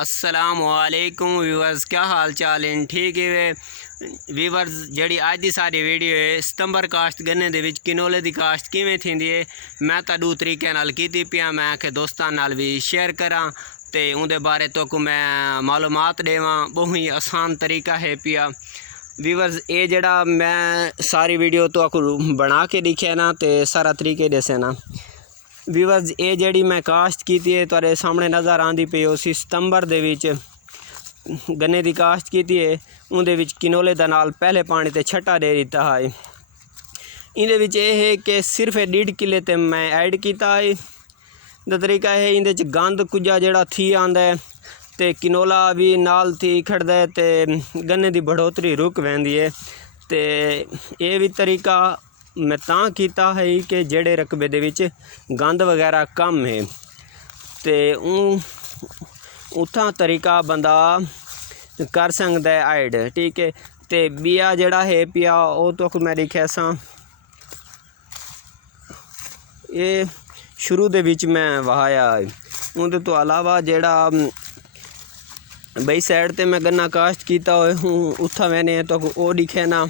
अस्सलामुअलैकुम व्यूवर्स, क्या हाल चाल हैं? ठीक है व्यूवर्स, जी अज की सारी वीडियो है सितंबर काश्त गन्ने दे विच किनोले की काश्त किवें थींदी है। मैं तो दो तरीके नाल कीती पिया, मैं आखे दोस्तां नाल भी शेयर करा तो उनके बारे तो मैं मालूमात देवां। बहुत ही आसान तरीका है पिया व्यूवर्स। ये जड़ा मैं सारी वीडियो तो बना के दिखे ना तो सारा तरीके दसे ना व्यूवर्स। ये जड़ी मैं काश्त की है तुहाडे सामने नज़र आती पई उसी सितंबर दे विच गन्ने की काश्त की है। उनदे विच किनोले दा नाल पहले पानी ते छट्टा दे दिता है। इहदे विच ये है कि सिर्फ 1.5 किले ते मैं ऐड किया है। दा तरीका है इहदे च गंद कुजा जड़ा थी आंदा है ते किनोला भी नाल थी खड़दा है ते गन्ने की बढ़ोतरी रुक वैंदी है। ते ये भी तरीका मैं तां कीता है कि जेड़े रकबे दे विच गंद वगैरह कम है ते उथा तरीका बंदा कर सकता है ऐड। ठीक है, ते बिया जड़ा है पिया वो तो मैं लिखा सा ये शुरू दे विच मैं वहाया है। उनके तो अलावा जड़ा बई साइड ते मैं गन्ना काश्त किया हूँ उथा मैंने तो वो लिखे ना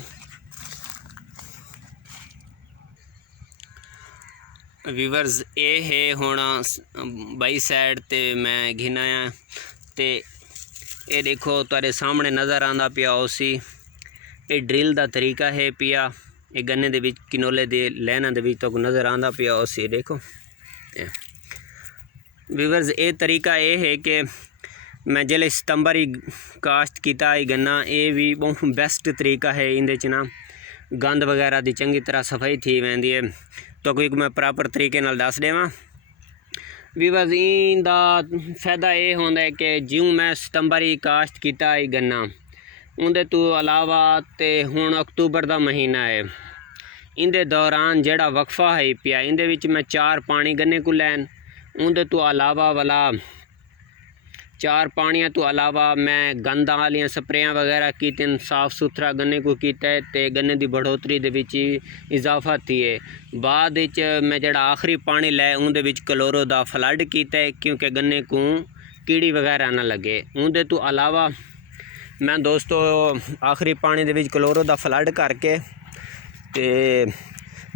व्यूवर्स। ये है हुण बई साइड ते मैं घिनाया ते ये देखो तुहाडे सामने नज़र आंदा पिया उसी ये ड्रिल दा तरीका है पिया। ये गन्ने दे विच किनोले दे लैना दे विच तो नज़र आंदा पिया उसी देखो व्यूवर्स। ये तरीका ये है कि मैं जिले सितंबर ही काश्त किया है गन्ना, ये भी बहुत बेस्ट तरीका है। इंदे च ना गंद वगैरह की चंगी तरह सफाई थी वैंदी है तो कोई मैं प्रॉपर तरीके नाल दस देवां व्यूवर्स। इंदा फायदा ये होंदा है कि जिऊँ मैं सितंबर ही काश्त किया है गन्ना, उनके तो अलावा तो हुण अक्तूबर का महीना है, इंदे दौरान जड़ा वक्फा है पिया इंदे विच मैं 4 पानी गन्ने को लैन। उनके तो अलावा वाला 4 पानियों तो अलावा मैं गंद वाली स्प्रेयां वगैरह की साफ सुथरा गन्ने को किया है ते गन्ने की बढ़ोतरी दे विच इजाफा थी है। बाद मैं जड़ा आखिरी पानी लै उनदे विच क्लोरो दा फ्लड किया है क्योंकि गन्ने को कीड़ी वगैरह ना लगे। उनके तो अलावा मैं दोस्तों आखिरी पानी दे विच क्लोरो दा फ्लड करके ते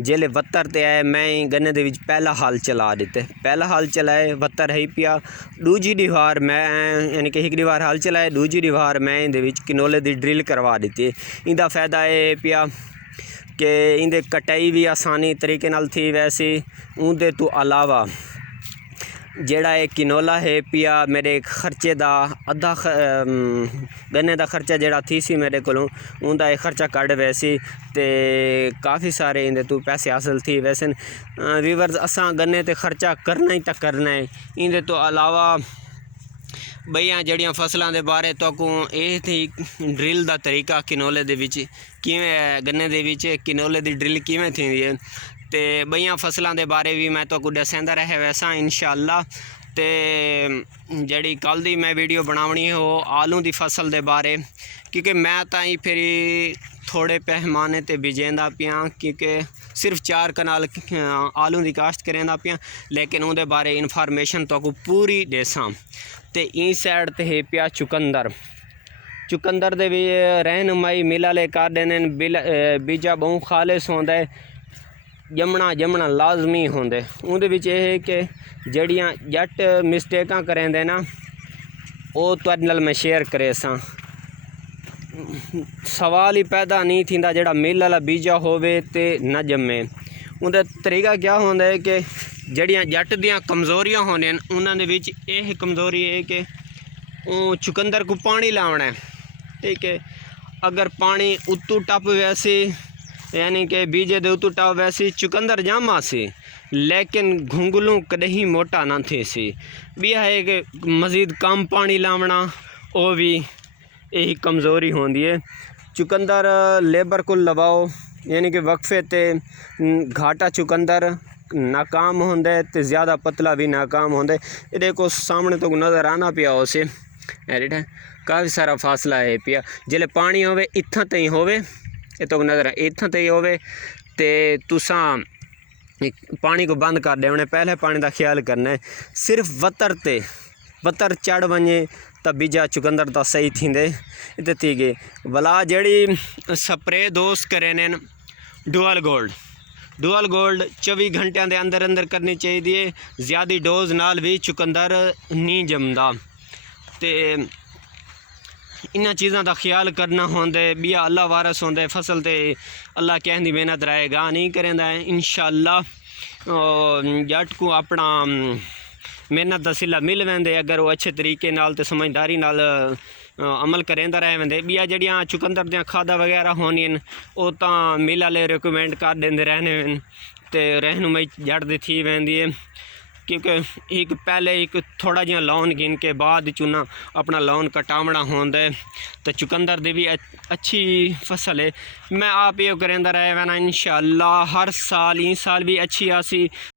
जेले वत्तर ते आए मैं गन्ने दे विच पहला हल चला दिते। पहला हल चलाए वत्तर है पिया, दूजी दीवार मैं यानी कि एक दीवार हल चलाए दूजी दीवार मैं इंदे विच किनोले दी ड्रिल करवा दी। इंदा फायदा ये पिया कि इंदे कटाई भी आसानी तरीके नाल थी। वैसे उनके तो अलावा जेड़ा ये किनोला है पिया मेरे खर्चे दा अद्धा गन्ने दा खर्चा जेड़ा थी सी मेरे कोलों उनका ये खर्चा कट वैसी ते काफ़ी सारे इंदे तो पैसे हासिल थी। वैसे व्यूवर्स असां गन्ने ते खर्चा करना ही करना है। इंदे तो अलावा बईयां जड़ियां फसलों के बारे तो ये थी ड्रिल का तरीका किनोले दे विच किवें गन्ने दे विच किनोले दी ड्रिल किवें थींदी है ते बईयां फसलों के बारे भी मैं तो दसदा रहा वैसा इंशाअल्लाह। ते जड़ी कल दी मैं वीडियो बनावनी हो आलू की फसल के बारे क्योंकि मैं ताई फिर थोड़े पैमाने ते बिजेंदा पिया क्योंकि सिर्फ 4 कनाल आलू की काश्त करेंदा पिया, लेकिन उनके बारे इन्फॉर्मेशन तो पूरी देसा। ते ई साइड ते है पिया चुकंदर दे भी रहनुमाई मिला ले कर देने बीजा बहुत खालिस होंदा है, जमना लाजमी होंदे। उनदे विच ये है कि जड़ियाँ जट मिस्टेकां करेंदे ना वो तुहाडे नाल मैं शेयर करे सा। सवाल ही पैदा नहीं थींदा जड़ा मिल वाला बीजा होवे ते न जमे। उनका तरीका क्या होंदा है कि जड़ियाँ जट दियाँ कमज़ोरियां होने उन्होंने विच यह कमज़ोरी है कि वो चुकंदर को पानी लावना है। ठीक है, अगर पानी उत्तू टप वैसे यानी कि बीजे दे उत्तू टप वैसे चुकंदर जामा सी लेकिन घुंगलू कदही मोटा ना थे सी। भी है कि मज़ीद कम पानी लावना वो भी यही कमज़ोरी होंदी है। चुकंदर लेबर को लवाओ यानी कि वक्फे ते घाटा चुकंदर नाकाम होंदा है ते ज़्यादा पतला भी नाकाम होंदा है। ये देखो सामने तो नज़र आना पिया उसे एडिट है काफ़ी सारा फासला है पिया। जिले पानी होवे इत्थां तई होवे ये तो नज़र इत्थां तई होवे ते तुसां पानी को बंद कर देना, पहले पानी का ख्याल करना है। सिर्फ वतर ते बतर चढ़ वञे त बीजा चुकंदर तो सही थींदे इते थी गए भला जड़ी स्प्रे दोस्त करे ने डुअल गोल्ड 24 घंटिया के अंदर अंदर करनी चाहिए। ज़्यादा डोज नाल भी चुकंदर नहीं जमदा ते इन्हां चीज़ों का ख्याल करना होंदे। बिया अल्लाह वारस होंदे फसल ते अल्लाह कहन दी मेहनत रहेगा नहीं करेंदा है इंशाअल्लाह जट को अपना मेहनत का सिला मिल वेंदे अगर वो अच्छे तरीके नाल ते समझदारी नाल अमल करेंदा रह वेंदे। बिया जड़ियाँ चुकंदर दियां खादा वगैरह होनियां वो तो मिल वाले रिकमेंड कर देंदे रहने ते रहनुमाई जट दी थी वेंदी है क्योंकि एक पहले एक थोड़ा जिहा लॉन गिन के बाद चुना अपना लॉन कटावना होंदा तो चुकंदर दी भी अच्छी फसल है। मैं आप ये करेंदा रह वैना इंशाअल्लाह हर साल इस साल भी अच्छी आसी